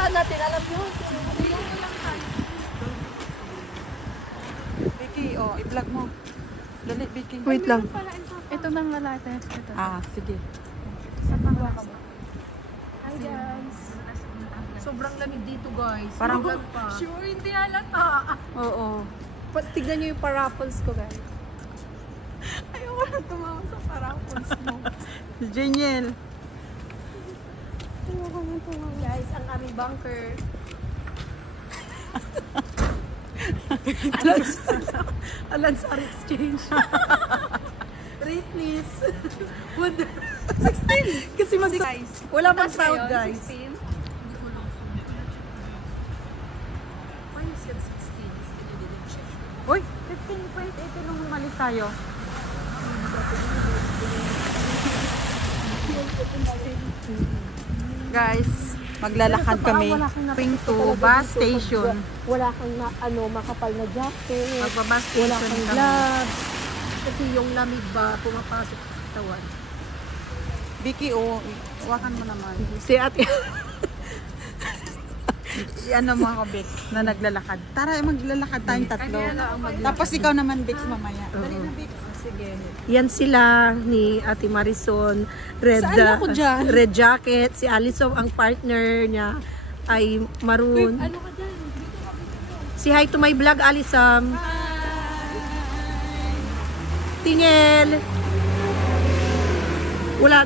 pupuntahan natin, alam nyo? Vicky, oh, i-vlog mo. Dali, Vicky. Wait lang. Ito bang lalate? Ito. Ah, sige. Sa pangwa ka mo. Hi guys. Sobrang lamig dito guys. Parang Sure, hindi halata. oo. Tignan nyo yung paraffles ko guys. Ayoko na tumawa sa paraffles mo. Si Janiel. Ayoko na tumawa. Guys, ang aming bunker. Alansar exchange. Rate please. Would 16. Kasi Guys, wala pang sound guys. 16. Why you said 16? Still you didn't check. Uy, 15.8 nung umalis tayo. Guys, maglalakad kami going to bus station. Wala kang makapal na jacket. Magbabus Wala station kang kami. gloves. Kasi yung lamig ba pumapasok sa katawan. Vicky, oh, iwakan mo naman. Si ate. Ano mo ako, Bex, na naglalakad. Tara, maglalakad tayong tatlo. Tapos ikaw naman, Bex, mamaya. Dali na, Bex. Sige. Yan sila ni Ate Marison. Red, Saan ako dyan? red jacket. Si Alison, ang partner niya ay maroon. Ano ka dyan? Si hi to my vlog, Alison. Tingel. Wala.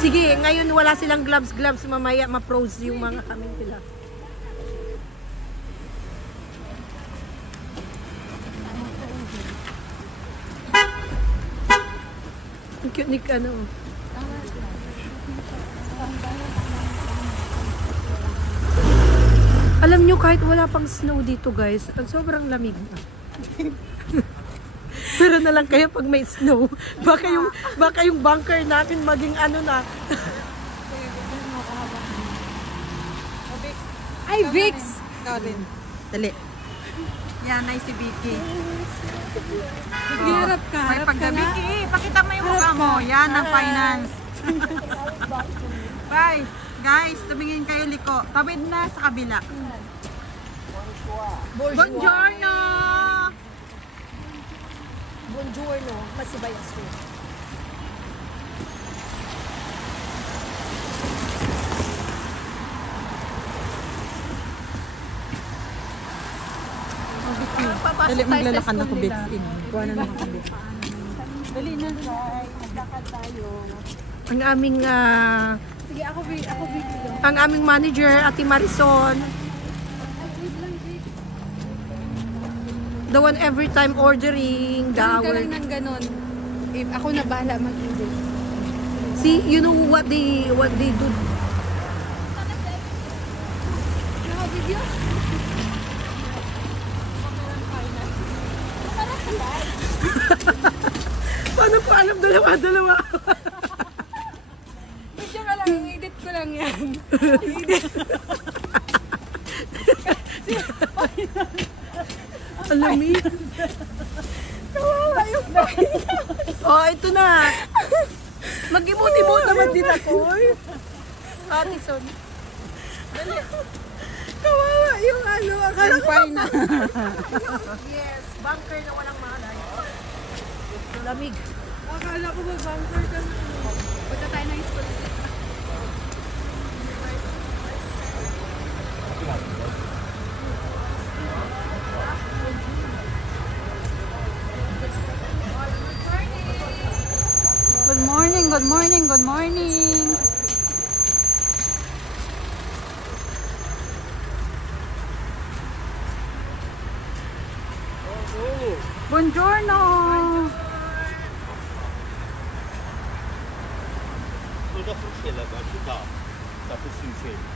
Sige, ngayon wala silang gloves. Mamaya ma-froze yung mga kami nila. Ang cute ni ano. Alam nyo, kahit wala pang snow dito guys, ang sobrang lamig na. Pero na lang kaya pag may snow, baka yung bunker natin maging ano na. Ay, Vix! Ikaw din. Dali. Yan, nice si Vicky. Harap ka. May pagka, Vicky, pakita mo yung mukha mo. Yan, ang finance. Bye. Guys, tumingin kayo liko. Tawid na sa kabila. Buongiorno! Buongiorno, masibayas ko. Dali, maglalakad ako, Bex. Kuha na naman ako, Bex. Dali na, guys. Maglakad tayo. Ang aming Sige, ako video. ang aming manager, Ate Marison. The one every time ordering the Ganun ka hour. lang ng ganon. If ako na bahala mag-video. See, you know what they do. Naka-video? Paano pa alam dalawa? Video ka lang, i-edit ko lang yan. Alamig. Kawawa yung Oh, ito na. Mag-imot-imot naman din ako. Ate Son. kawawa yung ano. Akala ko Fine na. Yes, bunker na walang malay. Lamig. Akala ko mag-bunker ka na. Punta tayo ng school. Good morning, good morning, good morning. Buongiorno. Toda Bruxelas vai ajudar. Tá por sujeito.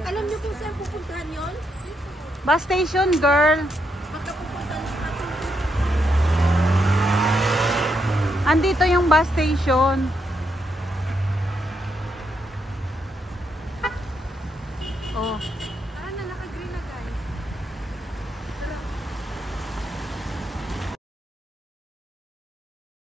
Alam niyo kung saan pupuntahan yon? Bus station, girl. Magkapupuntahan natin. Andito yung bus station. Oh.